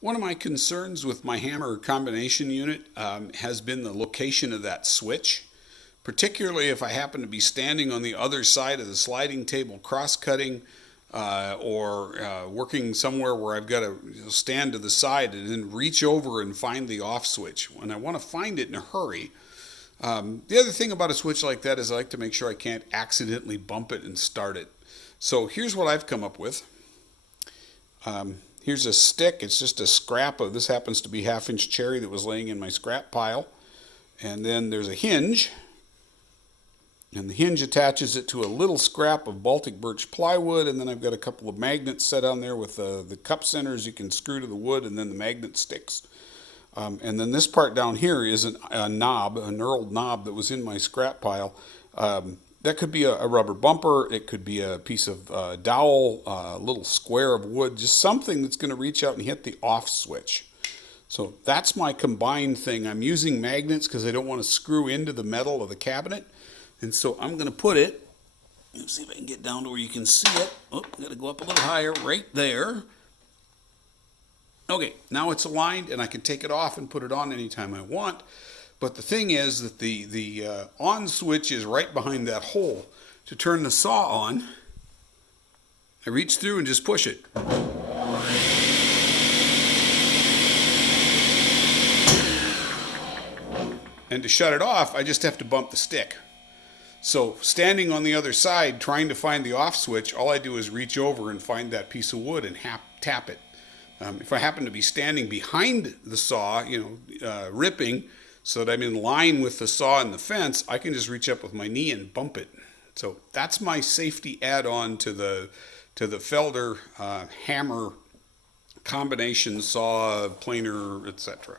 One of my concerns with my hammer combination unit has been the location of that switch, particularly if I happen to be standing on the other side of the sliding table cross-cutting or working somewhere where I've got to stand to the side and then reach over and find the off switch when I want to find it in a hurry. The other thing about a switch like that is I like to make sure I can't accidentally bump it and start it. So here's what I've come up with. Here's a stick. It's just a scrap of, this happens to be half-inch cherry that was laying in my scrap pile. And then there's a hinge. And the hinge attaches it to a little scrap of Baltic birch plywood. And then I've got a couple of magnets set on there with the cup centers you can screw to the wood, and then the magnet sticks. And then this part down here is a knob, a knurled knob that was in my scrap pile. That could be a rubber bumper. It could be a piece of dowel, a little square of wood, just something that's going to reach out and hit the off switch. So that's my combined thing. I'm using magnets because I don't want to screw into the metal of the cabinet. And so I'm going to put it, let's see if I can get down to where you can see it. Oh, I've got to go up a little higher, right there. Okay, now it's aligned and I can take it off and put it on anytime I want. But the thing is that the on switch is right behind that hole. To turn the saw on, I reach through and just push it. And to shut it off, I just have to bump the stick. So standing on the other side, trying to find the off switch, all I do is reach over and find that piece of wood and tap it. If I happen to be standing behind the saw, ripping, so that I'm in line with the saw and the fence, I can just reach up with my knee and bump it. So that's my safety add-on to the Felder hammer combination saw, planer, etc.